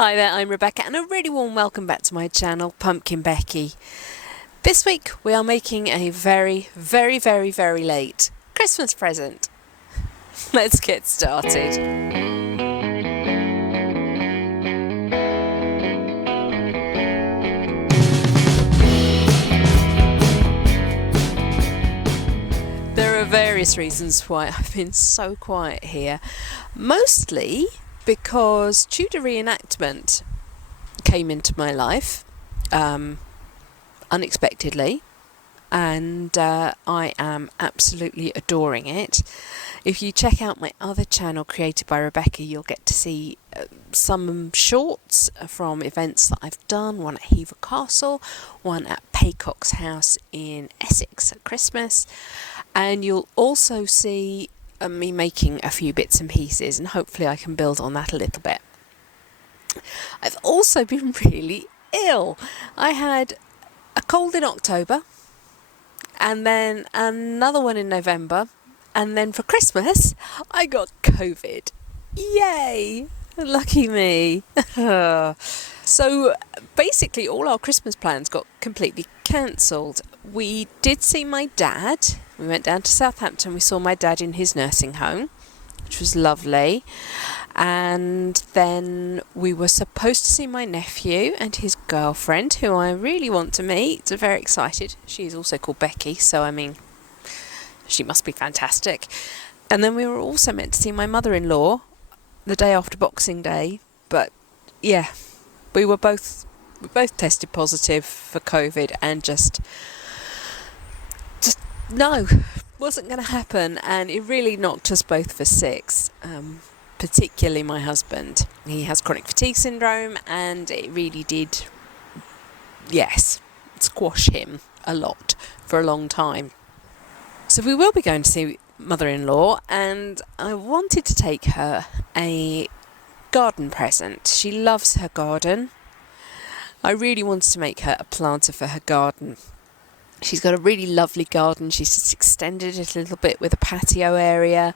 Hi there, I'm Rebecca and a really warm welcome back to my channel, PumpkinBecki. This week we are making a very late Christmas present. Let's get started. There are various reasons why I've been so quiet here. Mostly because Tudor reenactment came into my life unexpectedly, and I am absolutely adoring it. If you check out my other channel created by Rebecca, you'll get to see some shorts from events that I've done, one at Hever Castle, one at Paycock's house in Essex at Christmas, and you'll also see me making a few bits and pieces, and hopefully I can build on that a little bit. I've also been really ill. I had a cold in October, and then another one in November, and then for Christmas I got COVID. Yay! Lucky me. So basically all our Christmas plans got completely cancelled. We did see my dad. We went down to Southampton. We saw my dad in his nursing home, which was lovely. And then we were supposed to see my nephew and his girlfriend, who I really want to meet. I'm very excited. She's also called Becky, so I mean, she must be fantastic. And then we were also meant to see my mother-in-law the day after Boxing Day, but yeah, we both tested positive for COVID, and just no, wasn't going to happen, and it really knocked us both for six. Particularly my husband. He has chronic fatigue syndrome, and it really did, squash him a lot for a long time. So we will be going to see mother-in-law, and I wanted to take her a garden present. She loves her garden. I really wanted to make her a planter for her garden. She's got a really lovely garden. She's just extended it a little bit with a patio area,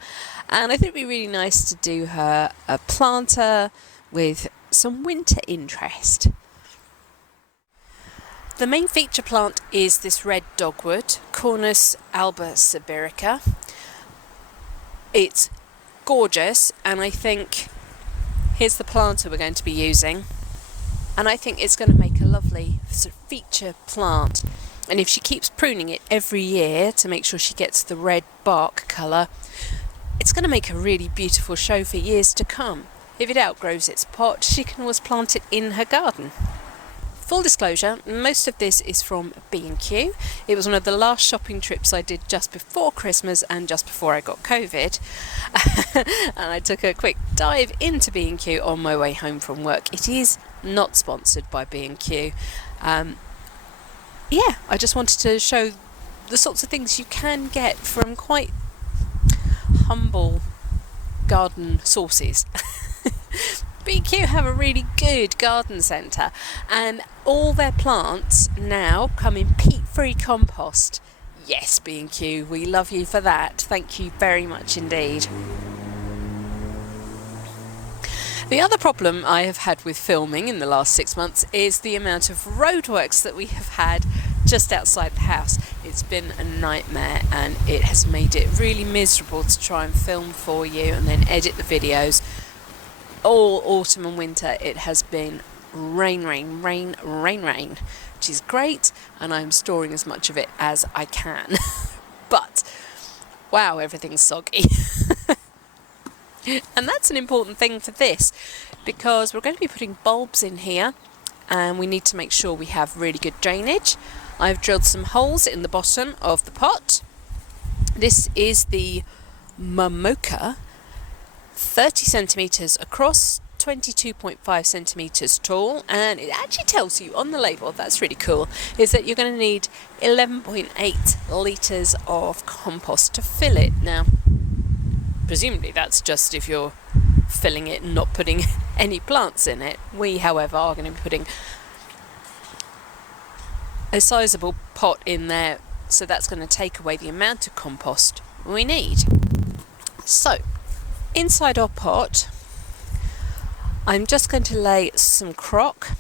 and I think it'd be really nice to do her a planter with some winter interest. The main feature plant is this red dogwood, Cornus alba sibirica. It's gorgeous, and I think here's the planter we're going to be using, and I think it's going to make a lovely sort of feature plant. And if she keeps pruning it every year to make sure she gets the red bark colour, it's going to make a really beautiful show for years to come. If it outgrows its pot, she can always plant it in her garden. Full disclosure, most of this is from B&Q. It was one of the last shopping trips I did just before Christmas and just before I got COVID. And I took a quick dive into B&Q on my way home from work. It is not sponsored by B&Q. I just wanted to show the sorts of things you can get from quite humble garden sources. B&Q have a really good garden centre, and all their plants now come in peat-free compost. Yes, B&Q, we love you for that. Thank you very much indeed. The other problem I have had with filming in the last 6 months is the amount of roadworks that we have had just outside the house. It's been a nightmare, and it has made it really miserable to try and film for you and then edit the videos. All autumn and winter it has been rain, which is great, and I'm storing as much of it as I can. But wow, everything's soggy. And that's an important thing for this, because we're going to be putting bulbs in here, and we need to make sure we have really good drainage. I've drilled some holes in the bottom of the pot. This is the Mamoka, 30 centimetres across, 22.5 centimetres tall, and it actually tells you on the label, that's really cool, is that you're going to need 11.8 litres of compost to fill it. Now, presumably that's just if you're filling it and not putting any plants in it. We, however, are going to be putting a sizable pot in there, so that's going to take away the amount of compost we need. So, inside our pot, I'm just going to lay some crock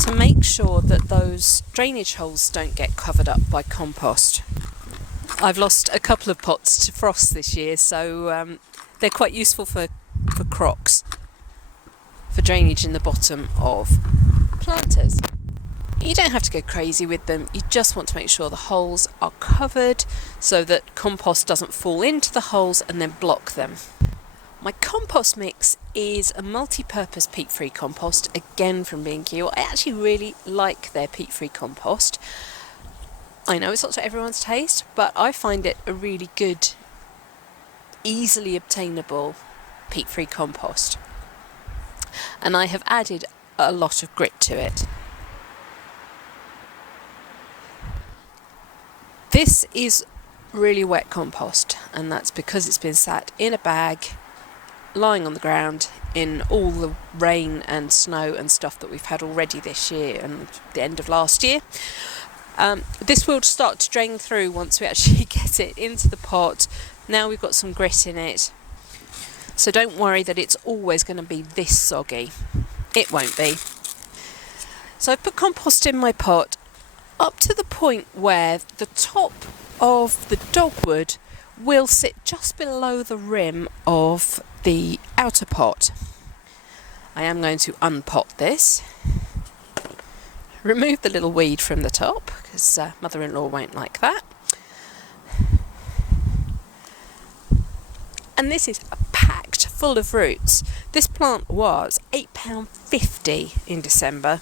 to make sure that those drainage holes don't get covered up by compost. I've lost a couple of pots to frost this year, so they're quite useful for crocks, for drainage in the bottom of planters. You don't have to go crazy with them, you just want to make sure the holes are covered so that compost doesn't fall into the holes and then block them. My compost mix is a multi-purpose peat-free compost, again from B&Q. I actually really like their peat-free compost. I know it's not to everyone's taste, but I find it a really good, easily obtainable peat-free compost. And I have added a lot of grit to it. This is really wet compost, and that's because it's been sat in a bag, lying on the ground in all the rain and snow and stuff that we've had already this year and the end of last year. This will start to drain through once we actually get it into the pot. Now we've got some grit in it, so don't worry that it's always going to be this soggy. It won't be. So I've put compost in my pot up to the point where the top of the dogwood will sit just below the rim of the outer pot. I am going to unpot this, remove the little weed from the top because mother-in-law won't like that, and this is packed full of roots. This plant was £8.50 in December.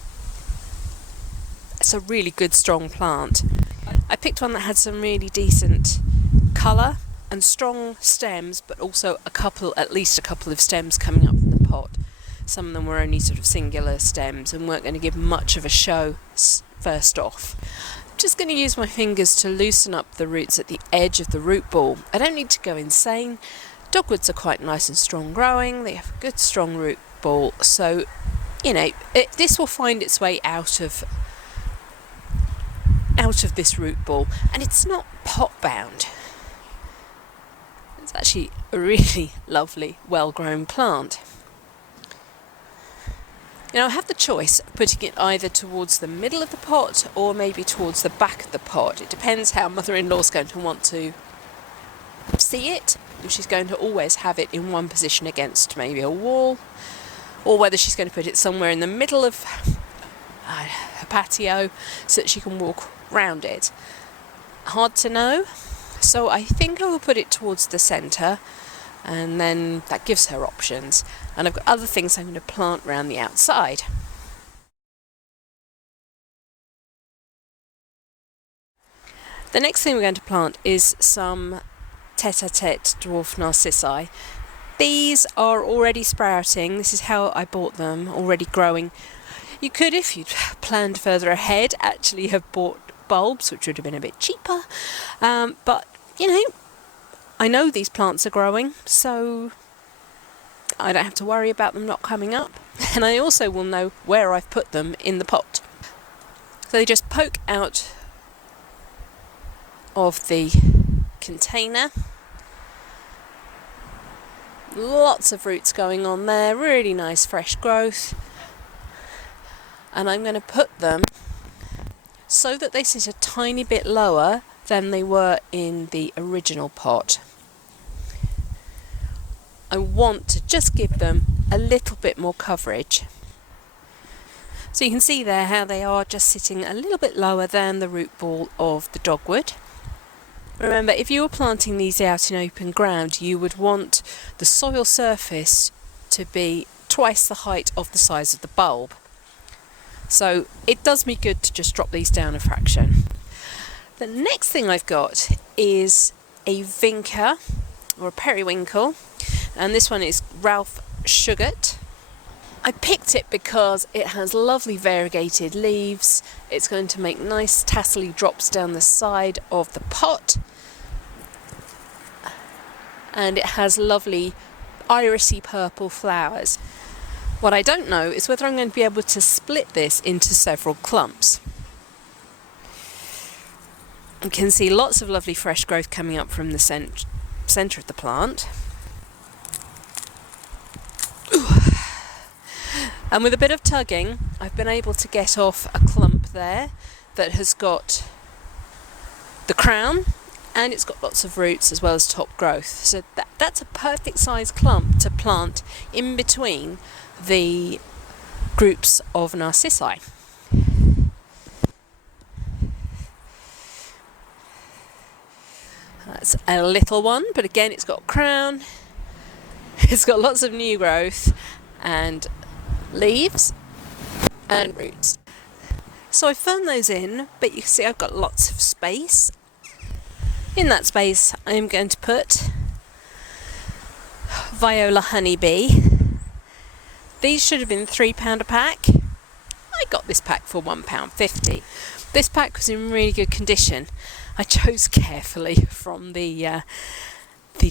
It's a really good strong plant. I picked one that had some really decent colour and strong stems, but also at least a couple of stems coming up from the pot. Some of them were only sort of singular stems and weren't going to give much of a show first off. I'm just going to use my fingers to loosen up the roots at the edge of the root ball. I don't need to go insane. Dogwoods are quite nice and strong growing. They have a good strong root ball, so this will find its way out of this root ball, and it's not pot bound. It's actually a really lovely, well-grown plant. I have the choice of putting it either towards the middle of the pot or maybe towards the back of the pot. It depends how mother-in-law's going to want to see it. If she's going to always have it in one position against maybe a wall, or whether she's going to put it somewhere in the middle of her patio so that she can walk round it. Hard to know, so I think I will put it towards the centre, and then that gives her options. And I've got other things I'm going to plant around the outside. The next thing we're going to plant is some tete-a-tete dwarf narcissi. These are already sprouting. This is how I bought them, already growing. You could, if you'd planned further ahead, actually have bought bulbs, which would have been a bit cheaper. But, I know these plants are growing, so I don't have to worry about them not coming up. And I also will know where I've put them in the pot. So they just poke out of the container. Lots of roots going on there, really nice fresh growth. And I'm going to put them so that they sit a tiny bit lower than they were in the original pot. I want to just give them a little bit more coverage. So you can see there how they are just sitting a little bit lower than the root ball of the dogwood. Remember, if you were planting these out in open ground, you would want the soil surface to be twice the height of the size of the bulb. So it does me good to just drop these down a fraction. The next thing I've got is a vinca, or a periwinkle, and this one is Ralph Sugared. I picked it because it has lovely variegated leaves. It's going to make nice tassely drops down the side of the pot, and it has lovely irisy purple flowers. What I don't know is whether I'm going to be able to split this into several clumps. You can see lots of lovely fresh growth coming up from the centre of the plant. Ooh. And with a bit of tugging, I've been able to get off a clump there that has got the crown, and it's got lots of roots as well as top growth. So that's a perfect size clump to plant in between the groups of narcissi. That's a little one, but again it's got crown, it's got lots of new growth and leaves and roots. So I fern those in, but you can see I've got lots of space. In that space I'm going to put Viola Honeybee. These should have been £3 a pack. I got this pack for £1.50. This pack was in really good condition. I chose carefully from the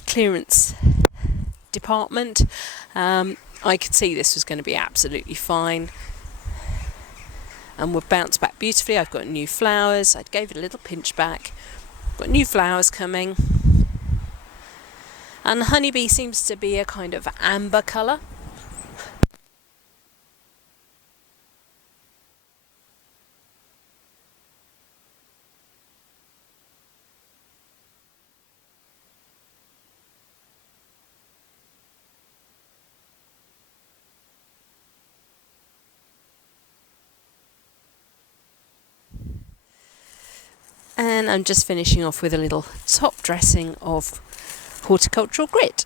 clearance department. I could see this was going to be absolutely fine and would bounce back beautifully. I've got new flowers. I gave it a little pinch back. Got new flowers coming. And the honeybee seems to be a kind of amber colour. And I'm just finishing off with a little top dressing of horticultural grit.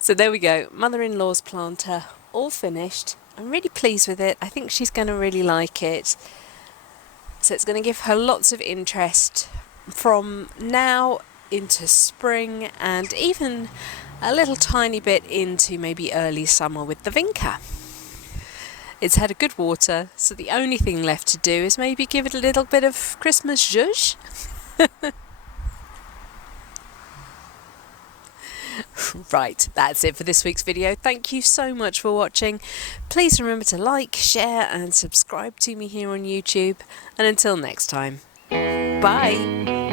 So there we go, mother-in-law's planter, all finished. I'm really pleased with it. I think she's going to really like it. So it's going to give her lots of interest from now into spring and even a little tiny bit into maybe early summer with the vinca. It's had a good water, so the only thing left to do is maybe give it a little bit of Christmas zhuzh. Right, that's it for this week's video. Thank you so much for watching. Please remember to like, share and subscribe to me here on YouTube. And until next time, bye!